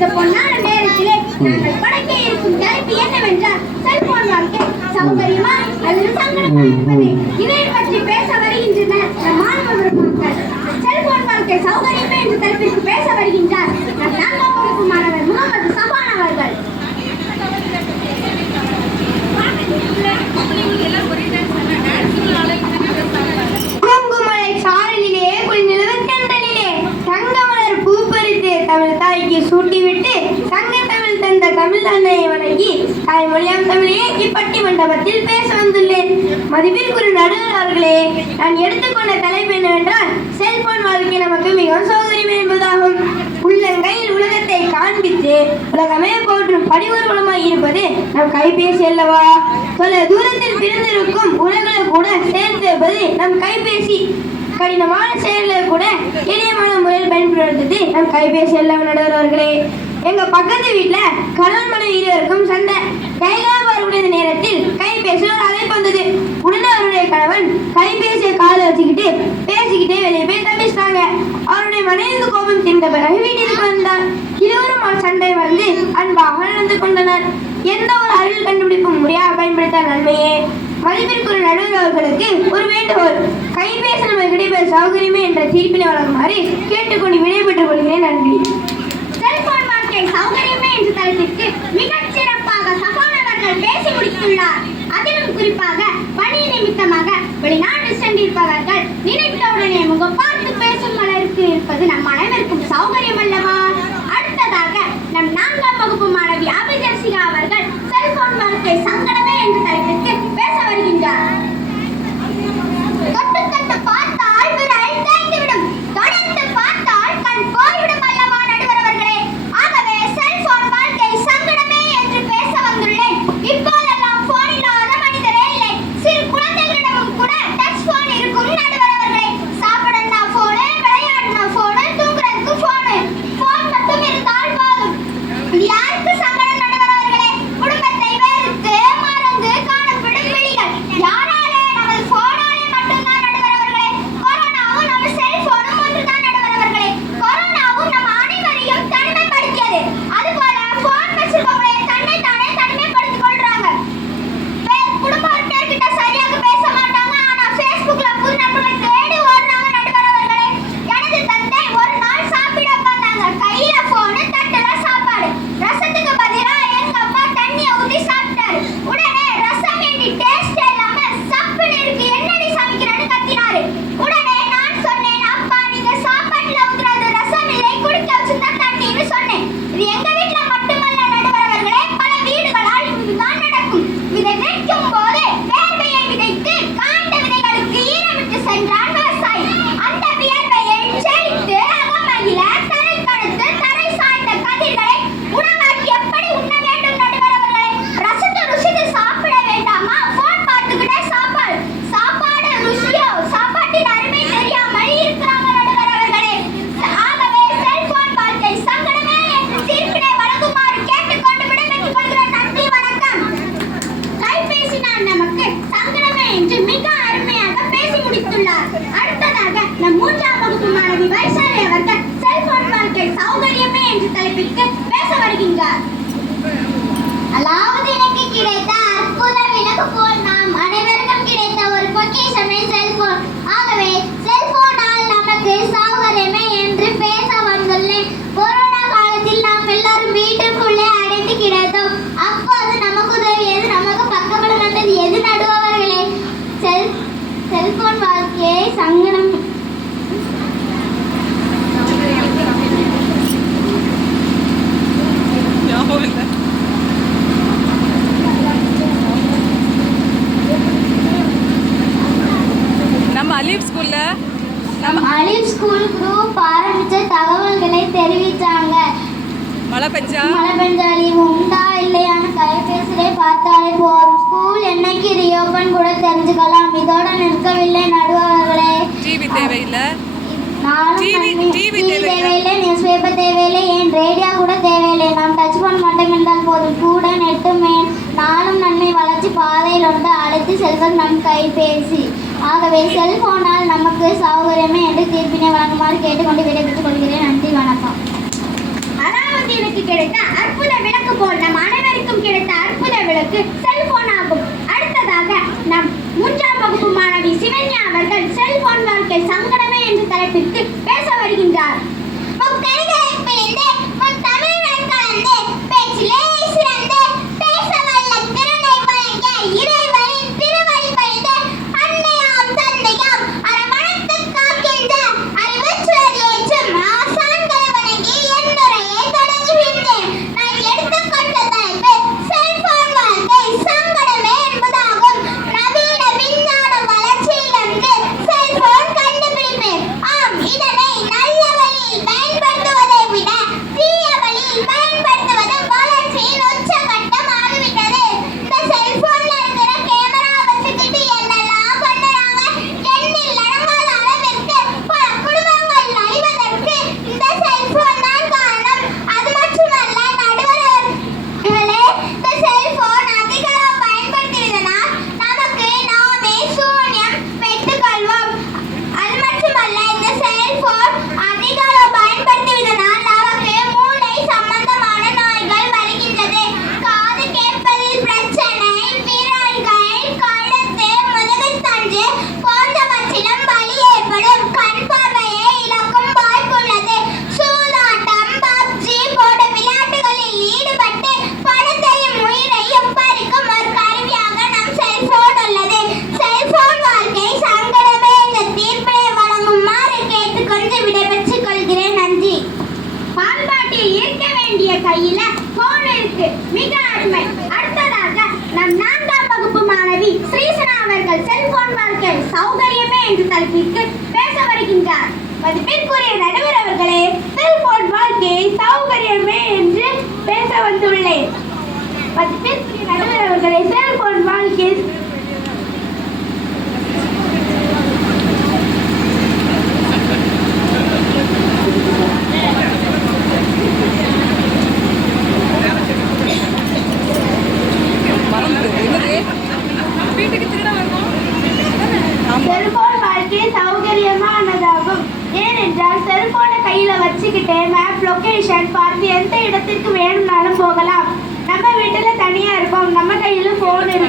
இந்த பொன்னான நேரத்திலே நாங்கள் படைக்க இருக்கும் தலைப்பு என்னவென்றால் செல்போன் வாழ்க்கை சௌகரியமா அல்லது சங்கடமா என்பது இதை பற்றி பேச வருகின்றனர் நம் மாணவர்கள் மக்கள். செல்போன் வாழ்க்கை சௌகரியமே என்ற தலைப்பிற்கு பேச வருகின்றார் நம் 4ஆம் வகுப்பு மாணவர் முகமது சபான் அவர்கள். தமிழ் தாய்க்கு சூட்டிவிட்டு சங்க தமிழ் தந்த தமிழ் அன்னையை வணங்கி தாய்மொழியாம் தமிழையே இப்பட்டி மண்டபத்தில் பேச வந்துள்ளேன். மதிப்பிற்குரிய நடுவர் அவர்களே, நான் எடுத்துக்கொண்ட தலைப்பு என்னவென்றால் செல்போன் வாழ்க்கை நமக்கு மிகவும் சௌகரியம் என்பதாகும். உள்ளங்கையில் உலகத்தை காண்பித்து உலகமே போற்றும் படிவுருவமாய் இருப்பது நம் கைபேசி அல்லவா? தொலை தூரத்தில் பிறந்திருக்கும் உலகளை கூட சேர்த்திருப்பது நம் கைபேசி. கடினமான செயல்களை கூட எளியமான முறையில் பயன்படுத்துறது நம் கைபேசி எல்லாம் நடுவர்களே. எங்க பக்கத்து வீட்டுல கணவன் மனைவி இருவருக்கும் சண்டை. கைகால் நேரத்தில் கைபேசியில் ஒரு அழைப்பு வந்தது. உடனே அவருடைய கணவன் கைபேசியை காலை வச்சுக்கிட்டு பேசிக்கிட்டே வெளியே போய் தப்பிச்சிட்டாங்க. அவருடைய மனைவிக்கு கோபம் தீர்ந்த பிறகு வீட்டிற்கு வந்தார். இருவரும் சண்டை வந்து அன்பாக நடந்து கொண்டனர். எந்த ஒரு அறிவியல் கண்டுபிடிப்பும் முறையாக பயன்படுத்த நன்மையே. மதிப்பிற்குரிய நடுவர் அவர்களுக்கு ஒரு வேண்டுகோள், கைபேசி நம்ம கிடைப்பது சௌகரியமே என்ற தீர்ப்பினை வழங்குமாறு கேட்டுக்கொண்டு விடைபெற்றுக் கொள்கிறேன். நன்றி. செல்போன் வாழ்க்கை சௌகரியமே என்ற தலைப்பிற்கு மிகச் சிறப்பாக சபான் அவர்கள் பேசி முடித்துள்ளார். அதிலும் குறிப்பாக பணி நிமித்தமாக வெளிநாடு சென்றிருப்பவர்கள் நினைத்தவுடனே முகம் பார்த்து பேசும் அளவிற்கு இருப்பது நம் அனைவருக்கும் சௌகரியம் அல்லவா? அடுத்ததாக நம் 4ஆம் வகுப்பு மாணவி அபிதர்சிகா அவர்கள் செல்போன் வாழ்க்கை சங்கடமே என்ற தலைப்பிற்கு பேச வருகின்றார். தொட்டு தொட்டு பார்த்தால் விரல் தேய்ந்துவிடும், தொடர்ந்து பார்த்தால் கண் போய்விடும் அல்லவா நடுவர் அவர்களே? ஆகவே செல்போன் வாழ்க்கை சங்கடமே என்று பேச வந்துள்ளேன். இப்போதெல்லாம் போன் இல்லாத மனிதரே இல்லை. சிறு குழந்தைகளிடமும் கூட டச் போன் இருக்கும் நடுவர் அவர்களே. சாப்பிடணும்னா போனு, விளையாடணும்னா போனு, தூங்குறதுக்கு போனு. போன் மட்டும் இருந்தால் போதும். இது யாருக்கு சங்கடம் நடுவர் அவர்களே? குடும்பத்தை வெறுத்து மறந்து காணப்படும் விழிகள். யாராலே? நமது போனாலே மட்டும்தான் நடுவர் அவர்களே. கொரோனாவும் நம்ம செல்போனும் ஒன்றுதான் நடுவர் அவர்களே. கொரோனாவும் நம்ம அனைவரையும் தனிமைப்படுத்தியது. அதுபோல போன் வச்சிருக்கவங்களே தன்னை தானே தனிமைப்படுத்திக் கொள்றாங்க. குடும்பம் பேர்கிட்ட சரியாக பேச மாட்டாங்க. ஆனா Facebookல புது நண்பர்களை தேடி ஓடுறாங்க நடுவர் அவர்களே. எனது தந்தை ஒரு நாள் சாப்பிட உட்கார்ந்தாங்க. கையில போனு, தட்டுல சாப்பாடு. ரசத்துக்கு பதிலா எங்க அப்பா தண்ணியை ஊத்தி சாப்பிட்டாரு. உடனே ரசம் எண்ணி டேஸ்ட் இல்லாம சப்புன்னு இருக்கு, என்னடி சமைக்கிறேன்னு கத்தினாரு. உடனே நான் சொன்னேன், அப்பா நீங்க சாப்பாட்டுல ஊத்துறது ரசம் இல்லை, குடிக்க வச்சுதான் தண்ணின்னு சொன்னேன். இது எங்க வீட்டுல மட்டுமல்ல நடுவர் அவர்களே, பல வீடுகளால் இதுதான் நடக்கும். விதை விதைக்கும் போது வேர்வையை விதைத்து காய்ந்த விதைகளுக்கு ஈரமிட்டு சென்றான் விவசாயி. அந்த வியர்வையை செழித்து அகமகில தலை கழுத்து தரை சாய்ந்த கதிர்களை உணவாக்கி எப்படி உண்ண வேண்டும் நடுவர் அவர்களே? ரசத்தை ருசித்து சாப்பிட வேண்டாமா? போன் பார்த்துக்கிட்டே சாப்பாடு. சாப்பாடு ருசியோ சாப்பாட்டின் அருமை தெரியாமல் இருக்கிறாங்க நடுவர் அவர்களே. ஆகவே செல்போன் வாழ்க்கை சங்கடமே என்று தீர்ப்பினை வழங்குமாறு கேட்டுக்கொண்டு விடைபெற்றுக் கொள்கிறேன். நன்றி, வணக்கம். கைபேசினால் நமக்கு சங்கடமே என்று மிக அருமையாக பேசி முடித்துள்ளார். அடுத்ததாக நம் 3ஆம் வகுப்பு மாணவி வைசாலி அவர்கள் செல்போன் வாழ்க்கை சௌகரியமே என்ற தலைப்பிற்கு பேச வருகின்றார். அதாவது எனக்கு கிடைத்த அற்புத விளக்குகோல், நாம் அனைவருக்கும் கிடைத்த ஒரு பொக்கிஷமே செல்போன். ஆகவே செல்போனால் நமக்கு சௌகரியமே என்று பேச வந்துள்ளேன். கொரோனா காலத்தில் நாம் எல்லாரும் வீட்டுக்குள்ளே அடைந்து கிடந்தோம். அப்போது நமக்கு உதவியது, நமக்கு பக்கபலம் வந்தது எது நடுவர்களே? செல்போன் வாழ்க்கையை சங்கடம் நம்ம அலிப் ஸ்கூல் குரூப் ஆரம்பிச்ச தகவல்களை தெரிவித்தாங்க. மழை பெஞ்சாலும் உண்டா இல்லையான கைபேசியை பார்த்தாலே போதும். ஸ்கூல் என்னைக்கு ரீஓபன் கூட தெரிஞ்சுக்கலாம். இதோட நிற்கவில்லை நடுவர்களே. டிவி தேவையில்லை, நியூஸ் பேப்பர் தேவையில்லை, ஏன் ரேடியோ கூட தேவையில்லை. நாம் டச் போன் மட்டும் இருந்தால் போதும். கூட நெட்டும் நாளும் நன்மை வளர்ச்சி பாதையில் ஒன்று அழைத்து செல்வது நம் கைபேசி. ஆகவே செல்போனால் நமக்கு சௌகரியமே என்று தீர்ப்பினை வழங்குமாறு கேட்டுக்கொண்டு விடைபெற்றுக் கொள்கிறேன். நன்றி, வணக்கம். அதாவது எனக்கு கிடைத்த அற்புத விளக்கு போல் நம் அனைவருக்கும் கிடைத்த அற்புத விளக்கு செல்போன் ஆகும். அடுத்ததாக நம் 3ஆம் வகுப்பு மாணவி சிவன்யா அவர்கள் செல்போன் வாழ்க்கை சங்கடமே என்ற தலைப்பிற்கு பேச வருகின்றார். கையில போன் இருக்கு, மிக அருமை. அடுத்ததாக நம் 4ஆம் வகுப்பு மாணவி ஸ்ரீசனா அவர்கள் செல்போன் வாழ்க்கை சௌகரியமே என்ற தலைப்பிற்கு பேச வருகின்றார். மதிப்பிற்குரிய நடுவர் அவர்களே, செல்போன் வாழ்க்கை சௌகரியமே என்று பேச வந்துள்ளேன். மதிப்பிற்குரிய நடுவர் அவர்களே, செல்போன் வாழ்க்கை செல்போன் வாழ்க்கை சௌகரியமானதாகும். ஏனென்றால் செல்போனை கையில வச்சுக்கிட்டே மேப் லொகேஷன் பார்த்து எந்த இடத்திற்கு வேணும்னாலும் போகலாம். நம்ம வீட்டுல தனியா இருப்போம், நம்ம கையில போன் இருக்கு.